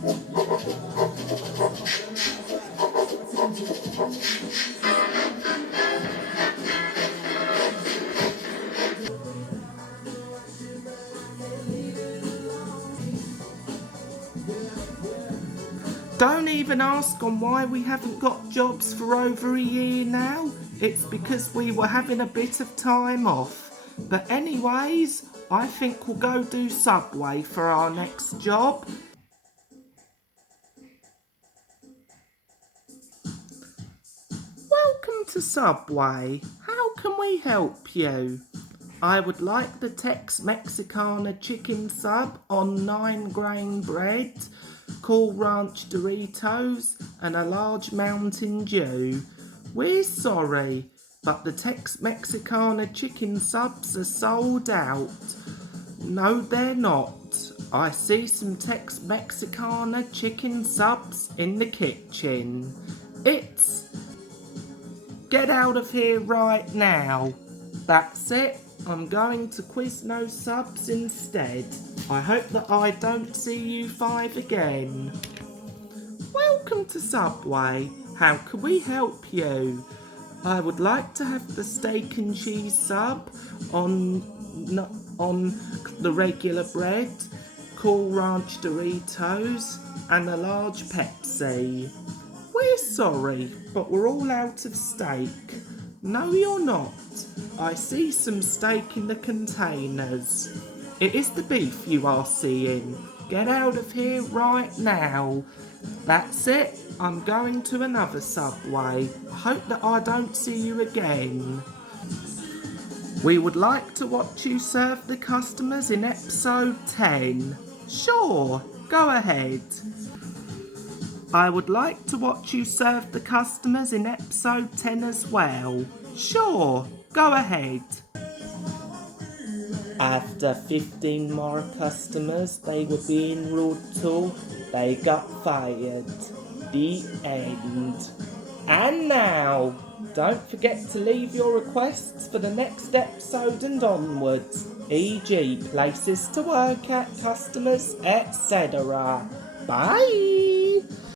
Don't even ask on why we haven't got jobs for over a year now. It's because we were having a bit of time off. But anyways, I think we'll go do Subway for our next job. Welcome to Subway. How can we help you? I would like the Tex-Mexicana chicken sub on 9-grain bread, Cool Ranch Doritos and a large Mountain Dew. We're sorry, but the Tex-Mexicana chicken subs are sold out. No, they're not. I see some Tex-Mexicana chicken subs in the kitchen. Get out of here right now. That's it. I'm going to Quizno subs instead. I hope that I don't see you 5 again. Welcome to Subway. How can we help you? I would like to have the steak and cheese sub on the regular bread, Cool Ranch Doritos and a large Pepsi. We're sorry, but we're all out of steak. No, you're not. I see some steak in the containers. It is the beef you are seeing. Get out of here right now. That's it. I'm going to another Subway. I hope that I don't see you again. We would like to watch you serve the customers in episode 10. Sure, go ahead. I would like to watch you serve the customers in episode 10 as well. Sure, go ahead. After 15 more customers they were being rude to, they got fired. The end. And now, don't forget to leave your requests for the next episode and onwards, e.g. places to work at, customers, etc. Bye!